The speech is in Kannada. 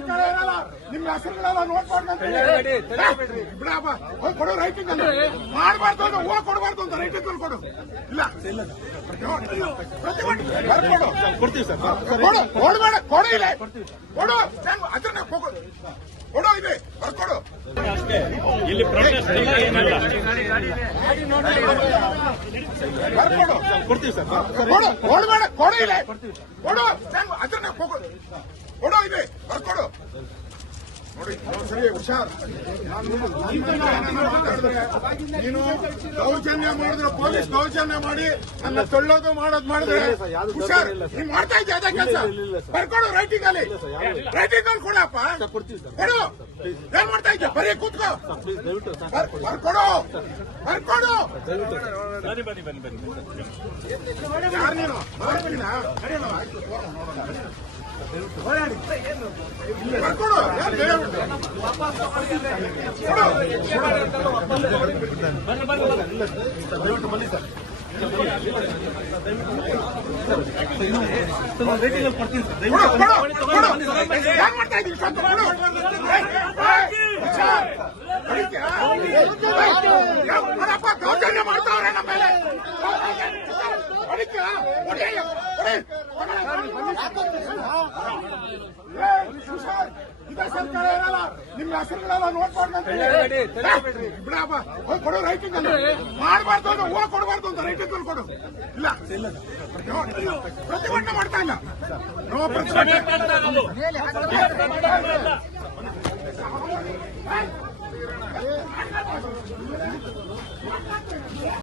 ಸರ್ಕಾರ ಇರಲ್ಲ, ನಿಮ್ಮ ಹೆಸರುಗಳೆಲ್ಲ ನೋಡ್ಕೊಂಡು ಬಿಡಪ್ಪ. ಹೋಗಿ ಕೊಡು ರೈಟಿಂಗ್ ಅಲ್ಲಿ ಮಾಡಬಾರ್ದು ಅಂತ, ಹೂವು ಕೊಡಬಾರ್ದು ಅಂತ ರೈಟಿಂಗ್ ಅಲ್ಲಿ ಕೊಡು. ಇಲ್ಲ ಬರ್ಕೊಡು, ಕೊಡ್ತೀವಿ ಸರ್. ಕೊಡು, ಕೊಡಬೇಡ, ಕೊಡು, ಇಲ್ಲ ಕೊಡು, ಅದನ್ನ ಕೊಡು, ಇದೆ ಬರ್ಕೊಡು. ಇಲ್ಲಿ ಪ್ರೊಟೆಸ್ಟ್ ಇಲ್ಲ, ಏನಲ್ಲ. ಬರ್ಕೊಡು, ಕೊಡ್ತೀವಿ ಸರ್. ಕೊಡು, ಕೊಡಬೇಡ, ಕೊಡು, ಇಲ್ಲ ಕೊಡು, ಅದನ್ನ ಕೊಡು, ಇದೆ ಬರ್ಕೊಡು. ನೋಡಿ ಸರಿ, ಹುಷಾರ್. ನೀನು ದೌರ್ಜನ್ಯ ಮಾಡಿದ್ರೆ, ಪೊಲೀಸ್ ದೌರ್ಜನ್ಯ ಮಾಡಿ ನನ್ನ ತೊಳ್ಳೋದು ಮಾಡೋದು ಮಾಡಿದ್ರೆ ಹುಷಾರ್. ನೀನ್ ಮಾಡ್ತಾ ಇದ್ದೆ ಅದೇ ಕೆಲಸ. ಬರ್ಕೊಡು ರೈಟಿಂಗ್ ಅಲ್ಲಿ, ರೈಟಿಂಗ್ ಅಲ್ಲಿ ಕೊಡಪ್ಪ, ಕೊಡು. ಏನ್ ಮಾಡ್ತಾ ಇದ್ದೆ? ಬರೀ ಕೂತ್ಕೋ, ಬರ್ಕೊಡು, ಬರ್ಕೊಡು. ಯಾರು ನೀನು? ಬರ್ಕೊಡು. ಏನ್ ಮಾಡ್ತಾ ಇದ್ದೀವಿ? ದೌರ್ಜನ್ಯ ಮಾಡ್ತಾವ್ರೆ ನಮ್ಮ ಮೇಲೆ. ಇದೇ ಸರ್ಕಾರ ಇರಲ್ಲ, ನಿಮ್ಮ ಹೆಸರುಗಳೆಲ್ಲ ನೋಡ್ಕೊಂಡು ಬಿಡಪ್ಪ. ಹೋಗಿ ಕೊಡು ರೈಟಿಂಗ್ ಅಲ್ಲಿ ಮಾಡಬಾರ್ದು ಅಂತ, ಹೂವು ಕೊಡಬಾರ್ದು ಅಂತ ರೈಟಿಂಗ್ ಅಲ್ಲಿ ಕೊಡು. ಇಲ್ಲ ಪ್ರತಿಭಟನೆ ಮಾಡ್ತಾ ಇಲ್ಲ, ನೋ ಪ್ರತಿಭಟನೆ.